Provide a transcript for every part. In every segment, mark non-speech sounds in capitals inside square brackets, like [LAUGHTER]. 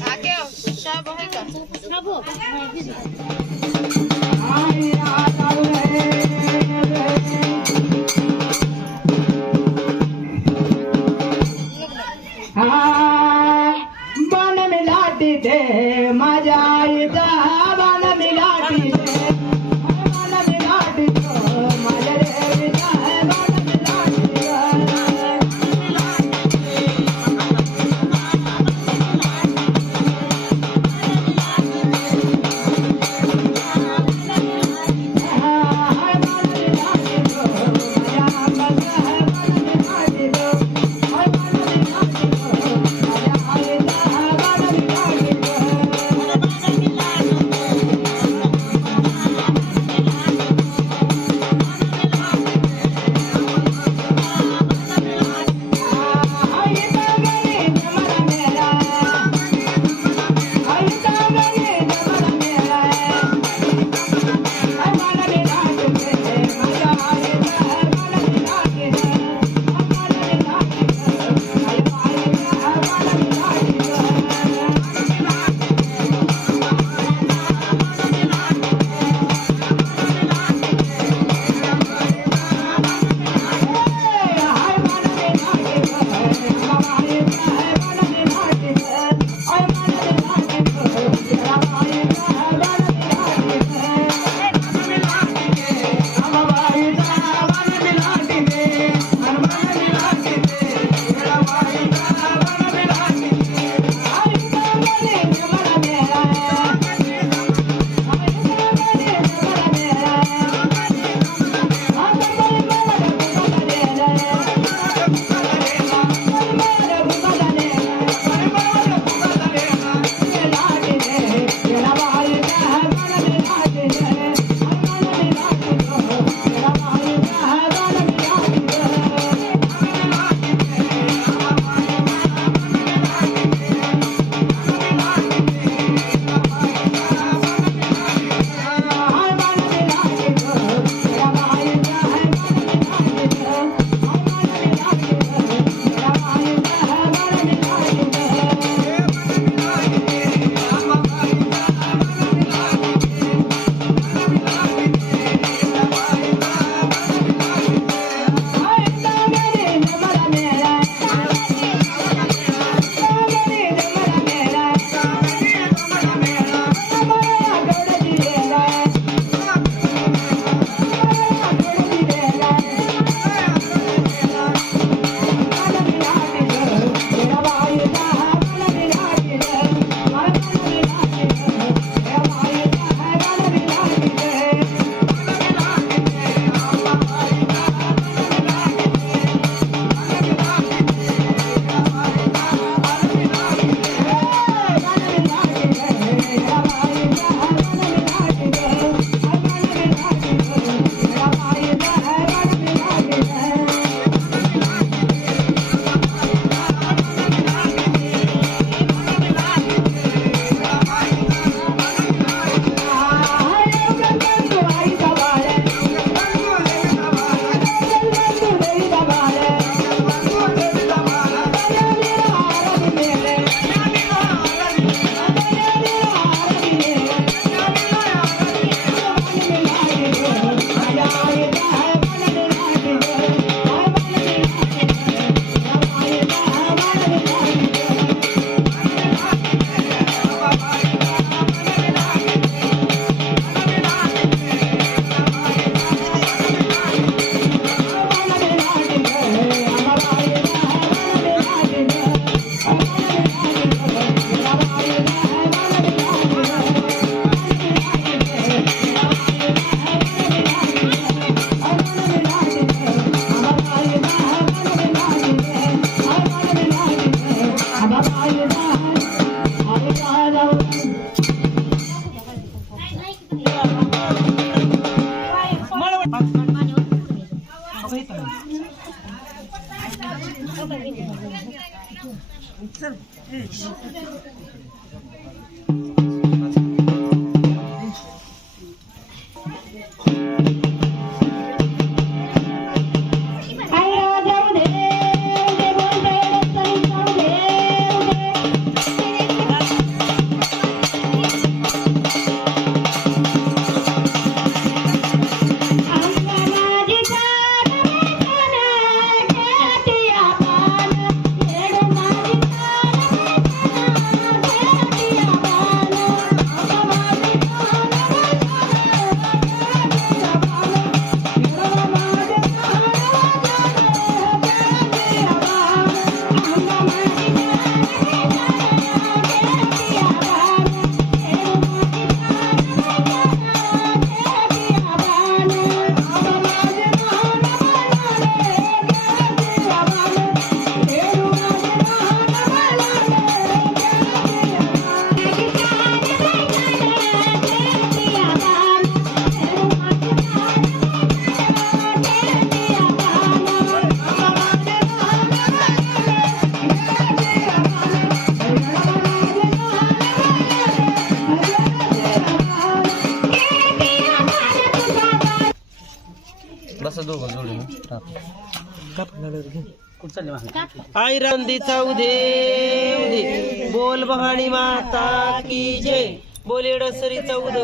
Raquel, chama o recado. Acabou. Ai, ai. बस दोघं जोडून. आई रांदीचा उदे उदे बोल बहाणी माता की जय. बोले डसरीचा उद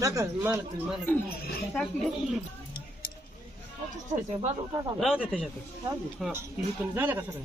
टाका मला तुम्ही मला राहू दे त्याच्यातच हा तिथे पण झालं का सगळं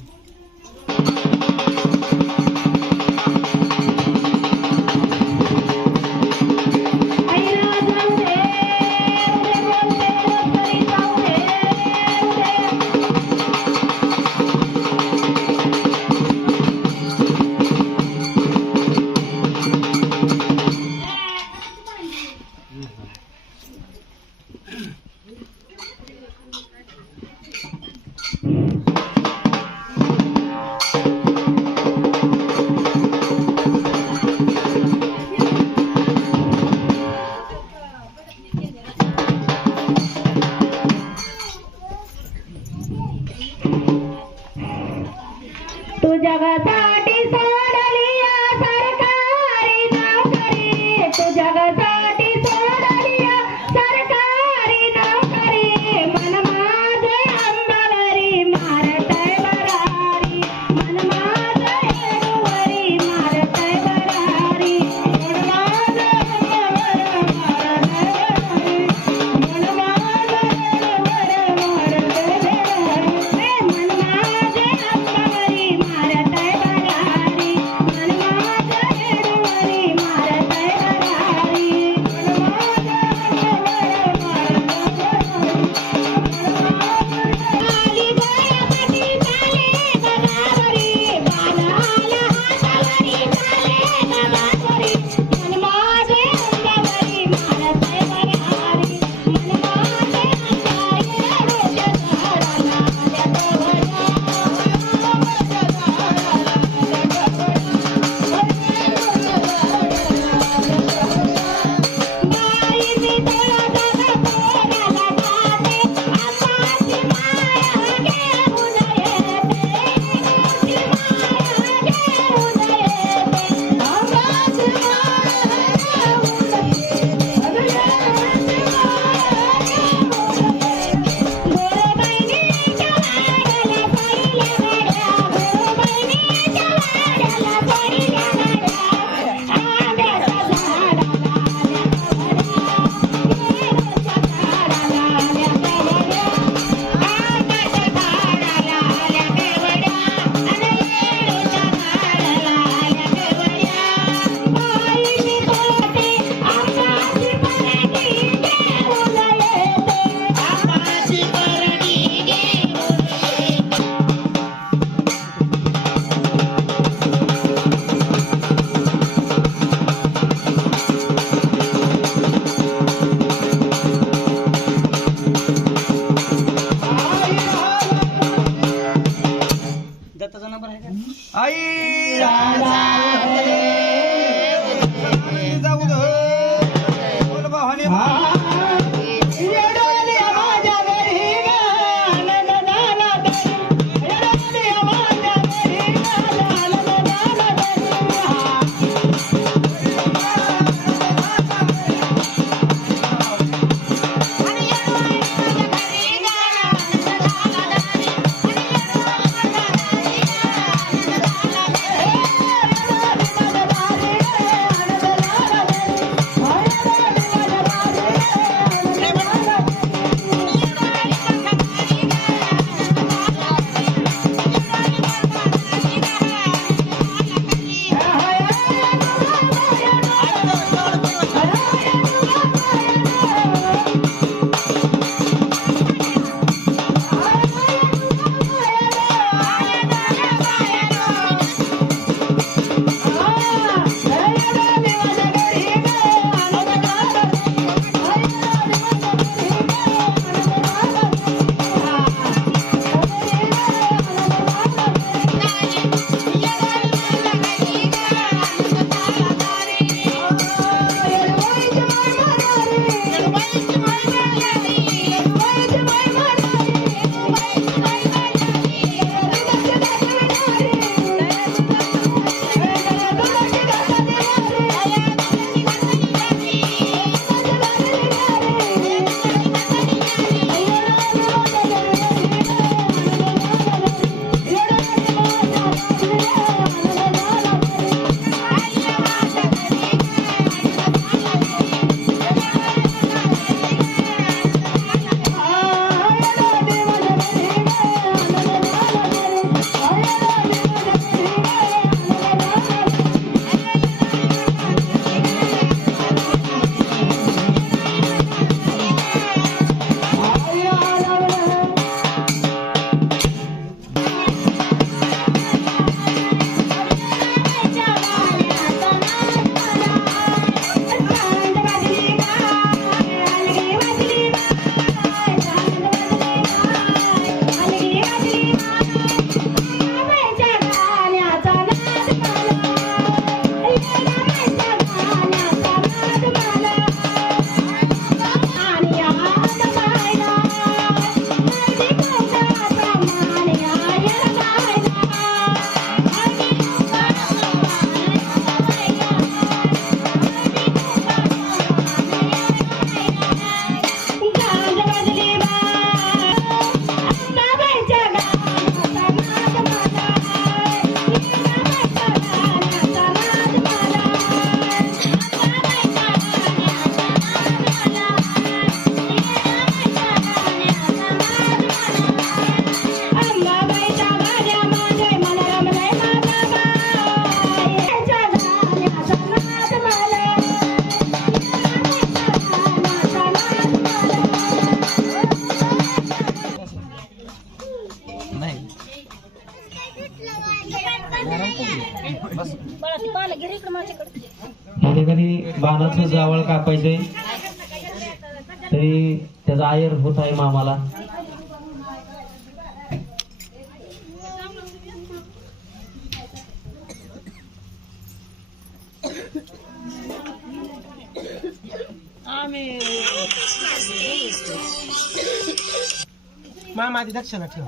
मामा आधी दक्षिणा ठेव.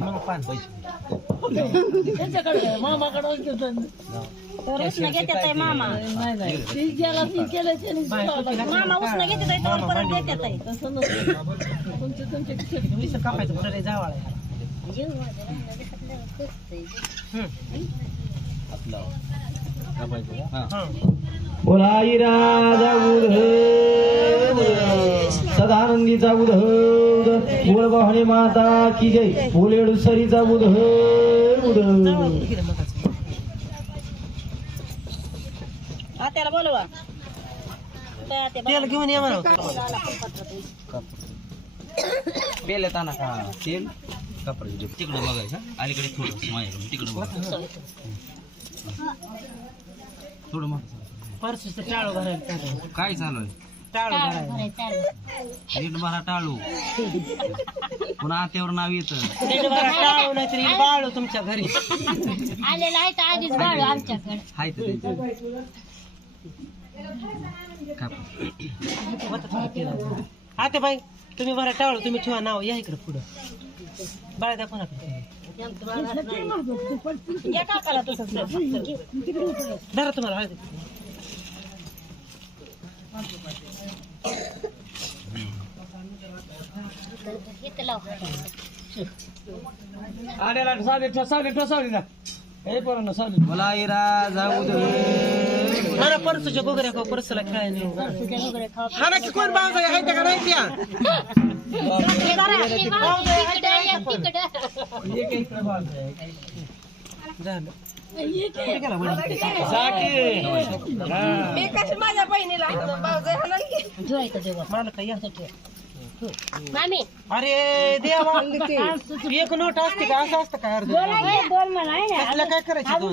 मग पान. तर उसनं घेतात आहे मामा. मामा उसनं घेतात आहे तर परत देतात आहे वीस कापायचं कुठं रे? जावाळ आहे. हं. बोला राजा उध सदानंदीचा उध गोळबाहणे माता की जय. बोलेडू सरीचा बोलवा. आत्या तेल घेऊन ये का? तेल? कपडे तिकडं बघायचं अलीकडे थोडं माझ्याकडे तिकडं थोडं मग. काय चालू आहे? टाळू. भरायला नीट भरा टाळू. पुन्हा आत्यावर नाव येतं. नीट भरा टाळू नाही तरी बाळू तुमच्या घरी. आलेला आहे तर आधीच बाळू आमच्याकडे. हाय तर. आता बाई तुम्ही भरा टाळू तुम्ही ठेवा नाव या इकडे पुढं. बाळा तसंच धरा तुम्हाला हळदी इथं लाव बोला इरा जाऊ दे. हा ना परसूच्या गोगऱ्या खाऊ परसूला हा ना की कोण बावजा आहे? का नाही त्या? हे हे. झालं. अरे देवा. एक नोट असते का? असं असतं का अर्ध त्याला काय करायचं दोन?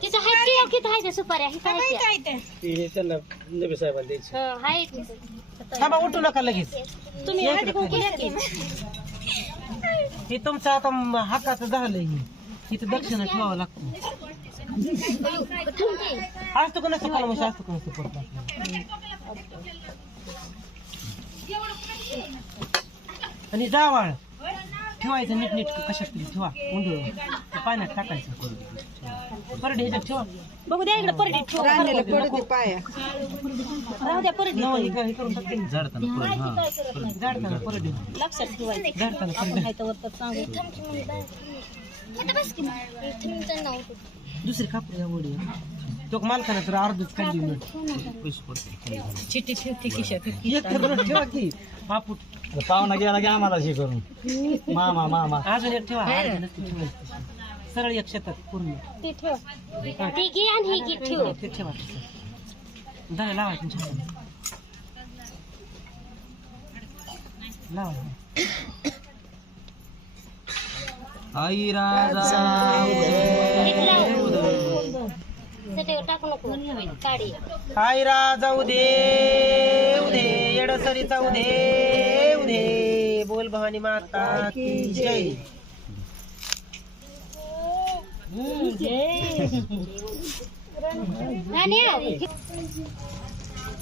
ते किती हाय त्या सुपाऱ्या हिथं हाय त्या. हं. थांबा उठू नका लगेच तुम्ही कुंकू की. हे तुमचं आता म- हक्काचं झालंय हे. इथं दक्षिणा ठेवावं लागतं. असतो का नसतो कालमशी असतो का नसतो आणि जावाळ ठेवायचं नीट नीट कशात तरी ठेवा उंडूळ पाण्यात टाकायचं. परत ह्याच्यात ठेवा. बघू द्या इकडे परडीत ठेवा. राहू द्या परडीत. नवं हे हे करून टाकते. झाडताना हा. लक्षात ठेवायचं. झाडताना परत हाय तर तर सांगू दुसरी कापडी आवडी तो मालकानं तर अर्धच काढली नीट पैसे पडतील चिठ्ठी ठेवते खिशात. एक करून ठेवा की. पाहुणा गेला की आम्हाला हे करून. मामा मामा. अजून एक ठेवा. ठेवायची. सरळ एक शेतात पूर्ण. ते ठेव. ती घे आणि ही घे ठेव. ते ठेवा. तसं. दहा लावा तुमच्या हाताने. लावा. आई राजा सटेवर टाकू नको. काढी. आयरा जाऊ दे उदे येडसरी जाऊ दे उदे बोल भवानी माता की जय. [LAUGHS] नाण्या.